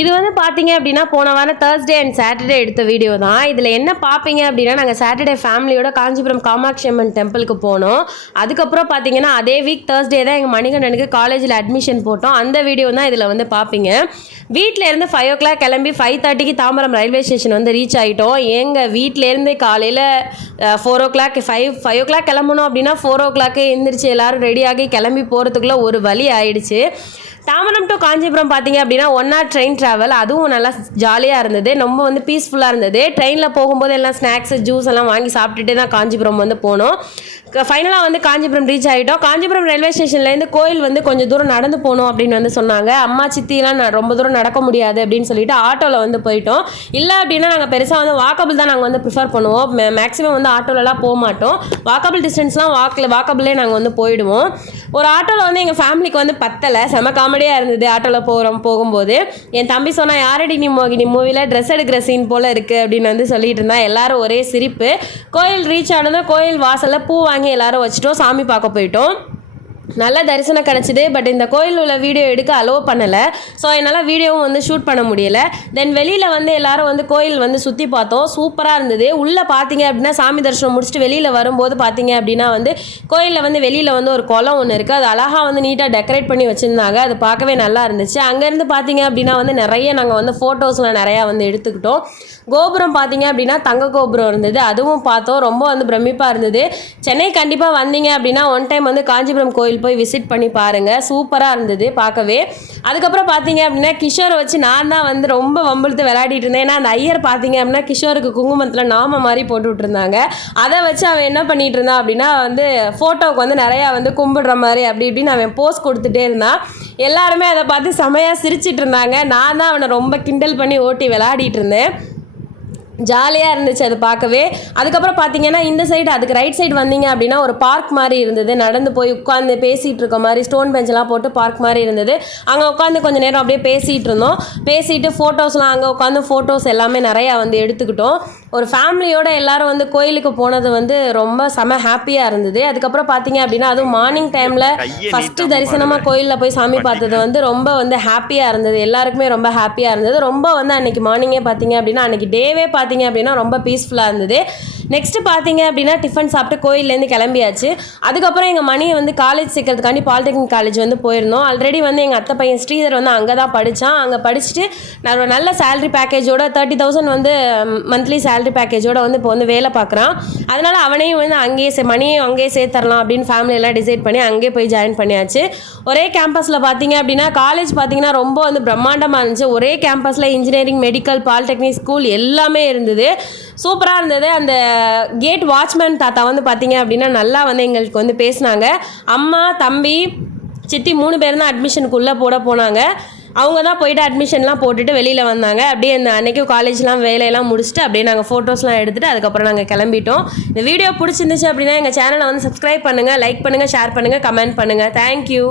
இது வந்து பார்த்தீங்க அப்படின்னா போன வாரம் தேர்ஸ்டே அண்ட் சாட்டர்டே எடுத்த வீடியோ தான். இதில் என்ன பார்ப்பீங்க அப்படின்னா நாங்கள் சாட்டர்டே ஃபேமிலியோட காஞ்சிபுரம் காமாட்சி அம்மன் டெம்பிளுக்கு போனோம். அதுக்கப்புறம் பார்த்தீங்கன்னா அதே வீக் தேர்ஸ்டே தான் எங்கள் மணிகண்டனுக்கு காலேஜில் அட்மிஷன் போட்டோம். அந்த வீடியோ தான் இதில் வந்து பார்ப்பீங்க வீட்டிலேருந்து ஃபைவ் ஓ கிளாக் கிளம்பி ஃபைவ் தேர்ட்டிக்கு தாம்பரம் ரயில்வே ஸ்டேஷன் வந்து ரீச் ஆகிட்டோம் எங்கள் வீட்டிலேருந்து காலையில் four o'clock five five o'clock கிளம்பணும் அப்படின்னா ஃபோர் ஓ கிளாக்கு எந்திரிச்சு ரெடி ரெடியாகி கிளம்பி போகிறதுக்குள்ளே ஒரு வழி ஆயிடுச்சு. தாம்பரம் டு காஞ்சிபுரம் பார்த்தீங்க அப்படின்னா ஒன் ஆர் ட்ரெயின் ட்ராவல் அதுவும் நல்லா ஜாலியாக இருந்தது. ரொம்ப வந்து பீஸ்ஃபுல்லாக இருந்தது. ட்ரெயினில் போகும்போது எல்லாம் ஸ்நாக்ஸ் ஜூஸ் எல்லாம் வாங்கி சாப்பிட்டுட்டு தான் காஞ்சிபுரம் வந்து போனோம். ஃபைனலாக வந்து காஞ்சிபுரம் ரீச் ஆகிட்டோம் காஞ்சிபுரம் ரயில்வே ஸ்டேஷன்லேருந்து கோயில் வந்து கொஞ்சம் தூரம் நடந்து போகணும் அப்படின்னு வந்து சொன்னாங்க. அம்மா சித்திலாம் நான் ரொம்ப தூரம் நடக்க முடியாது அப்படின்னு சொல்லிட்டு ஆட்டோவில் வந்து போயிட்டோம். இல்லை அப்படின்னா நாங்கள் பெருசாக வந்து வாக்கபிள் தான் நாங்கள் வந்து ப்ரிஃபர் பண்ணுவோம். மேக்ஸிமம் வந்து ஆட்டோலலாம் போக மாட்டோம். வாக்கபிள் டிஸ்டன்ஸ்லாம் வாக்கில் வாக்கபிளே நாங்கள் வந்து போயிடுவோம். ஒரு ஆட்டோவில் வந்து எங்கள் ஃபேமிலிக்கு வந்து பத்தலை. செம காமெடியாக இருந்தது ஆட்டோவில் போகிறோம் போகும்போது. என் தம்பி சொன்னால் யாரடி நீ மோகினி மூவியில் ட்ரெஸ் எடுக்கிற சீன் போல் இருக்குது அப்படின்னு வந்து சொல்லிட்டு இருந்தால் எல்லாரும் ஒரே சிரிப்பு. கோயில் ரீச் ஆனதும் கோயில் வாசலில் பூ வாங்கி எல்லாரும் வச்சுட்டோம். சாமி பார்க்க போயிட்டோம். நல்ல தரிசனம் கிடச்சிது பட் இந்த கோயில் உள்ள வீடியோ எடுக்க அலோவ் பண்ணலை. ஸோ என்னால் வீடியோவும் வந்து ஷூட் பண்ண முடியல. தென் வெளியில் வந்து எல்லாரும் வந்து கோயில் வந்து சுற்றி பார்த்தோம். சூப்பராக இருந்தது. உள்ளே பார்த்தீங்க அப்படின்னா சாமி தரிசனம் முடிச்சுட்டு வெளியில் வரும்போது பார்த்தீங்க அப்படின்னா வந்து கோயிலில் வந்து வெளியில் வந்து ஒரு குளம் ஒன்று இருக்குது அது அழகாக வந்து நீட்டாக டெக்கரேட் பண்ணி வச்சுருந்தாங்க. அது பார்க்கவே நல்லா இருந்துச்சு. அங்கேருந்து பார்த்தீங்க அப்படின்னா வந்து நிறைய நாங்கள் வந்து ஃபோட்டோஸ்லாம் நிறையா வந்து எடுத்துக்கிட்டோம். கோபுரம் பார்த்தீங்க அப்படின்னா தங்க கோபுரம் இருந்தது. அதுவும் பார்த்தோம். ரொம்ப வந்து பிரமிப்பாக இருந்தது. சென்னை கண்டிப்பாக வந்தீங்க அப்படின்னா ஒன் டைம் வந்து காஞ்சிபுரம் கோயில் போய் விசிட் பண்ணி பாருங்கள் சூப்பராக இருந்தது பார்க்கவே. அதுக்கப்புறம் பார்த்தீங்க அப்படின்னா கிஷோரை வச்சு நான் தான் வந்து ரொம்ப வம்பிழுத்து விளையாடிட்டு இருந்தேன். ஏன்னா அந்த ஐயர் பார்த்தீங்க அப்படின்னா கிஷோருக்கு குங்குமத்தில் நாம மாதிரி போட்டு விட்டுருந்தாங்க. அதை வச்சு அவன் என்ன பண்ணிட்டு இருந்தான் அப்படின்னா வந்து ஃபோட்டோவுக்கு வந்து நிறையா வந்து கும்பிடுற மாதிரி அப்படி இப்படின்னு அவன் போஸ் கொடுத்துட்டே இருந்தான். எல்லாருமே அதை பார்த்து செமையாக சிரிச்சிட்டு இருந்தாங்க. நான் தான் அவனை ரொம்ப கிண்டல் பண்ணி ஓட்டி விளையாடிட்டு இருந்தேன். ஜாலியாக இருந்துச்சு அது பார்க்கவே. அதுக்கப்புறம் பார்த்தீங்கன்னா இந்த சைடு அதுக்கு ரைட் சைடு வந்தீங்க அப்படின்னா ஒரு பார்க் மாதிரி இருந்தது. நடந்து போய் உட்காந்து பேசிகிட்டு இருக்க மாதிரி ஸ்டோன் பெஞ்செல்லாம் போட்டு பார்க் மாதிரி இருந்தது. அங்கே உட்காந்து கொஞ்சம் நேரம் அப்படியே பேசிகிட்டு இருந்தோம். பேசிட்டு ஃபோட்டோஸ்லாம் அங்கே உட்காந்து ஃபோட்டோஸ் எல்லாமே நிறையா வந்து எடுத்துக்கிட்டோம். ஒரு ஃபேமிலியோட எல்லாரும் வந்து கோயிலுக்கு போனது வந்து ரொம்ப செம ஹாப்பியாக இருந்தது. அதுக்கப்புறம் பார்த்தீங்க அப்படின்னா அதுவும் மார்னிங் டைமில் ஃபஸ்ட்டு தரிசனமாக கோயிலில் போய் சாமி பார்த்தது வந்து ரொம்ப வந்து ஹாப்பியாக இருந்தது. எல்லாருக்குமே ரொம்ப ஹாப்பியாக இருந்தது. ரொம்ப வந்து அன்னைக்கு மார்னிங்கே பார்த்தீங்க அப்படின்னா அன்னைக்கு டேவே பார்த்தீங்க அப்படின்னா ரொம்ப பீஸ்ஃபுல்லாக இருந்தது. நெக்ஸ்ட்டு பார்த்தீங்க அப்படின்னா டிஃபன் சாப்பிட்டு கோயிலேருந்து கிளம்பியாச்சு. அதுக்கப்புறம் எங்கள் மணியை வந்து காலேஜ் சேர்க்கறதுக்காண்டி பாலிடெக்னிக் காலேஜ் வந்து போயிருந்தோம். ஆல்ரெடி வந்து எங்கள் அத்தை பையன் ஸ்ரீதர் வந்து அங்கே தான் படித்தான் அங்கே படிச்சுட்டு நான் ஒரு நல்ல சேலரி பேக்கேஜோட தேர்ட்டி தௌசண்ட் வந்து மந்த்லி சேலரி பேக்கேஜோட வந்து இப்போ வந்து வேலை பார்க்குறான். அதனால் அவனையும் வந்து அங்கேயே சே மணியும் அங்கேயே சேர்த்தரலாம் அப்படின்னு ஃபேமிலியெல்லாம் டிசைட் பண்ணி அங்கேயே போய் ஜாயின் பண்ணியாச்சு. ஒரே கேம்பஸில் பார்த்தீங்க அப்படின்னா காலேஜ் பார்த்தீங்கன்னா ரொம்ப வந்து பிரம்மாண்டமாக இருந்துச்சு. ஒரே கேம்பஸில் இன்ஜினியரிங் மெடிக்கல் பாலிடெக்னிக் ஸ்கூல் எல்லாமே இருந்தது. சூப்பராக இருந்தது. அந்த கேட் வாட்ச்மேன் தாத்தா வந்து பார்த்தீங்க அப்படின்னா நல்லா வந்து எங்களுக்கு வந்து பேசினாங்க. அம்மா தம்பி சித்தி மூணு பேர் தான் அட்மிஷனுக்குள்ளே போட போனாங்க. அவங்க தான் போயிட்டு அட்மிஷன்லாம் போட்டுட்டு வெளியில் வந்தாங்க. அப்படியே இந்த அன்றைக்கும் காலேஜ்லாம் வேலையெல்லாம் முடிச்சுட்டு அப்படியே நாங்கள் ஃபோட்டோஸ்லாம் எடுத்துகிட்டு அதுக்கப்புறம் நாங்கள் கிளம்பிட்டோம். இந்த வீடியோ பிடிச்சிருந்துச்சு அப்படின்னா எங்கள் சேனலை வந்து சப்ஸ்கிரைப் பண்ணுங்கள் லைக் பண்ணுங்கள் ஷேர் பண்ணுங்கள் கமெண்ட் பண்ணுங்கள் தேங்க்யூ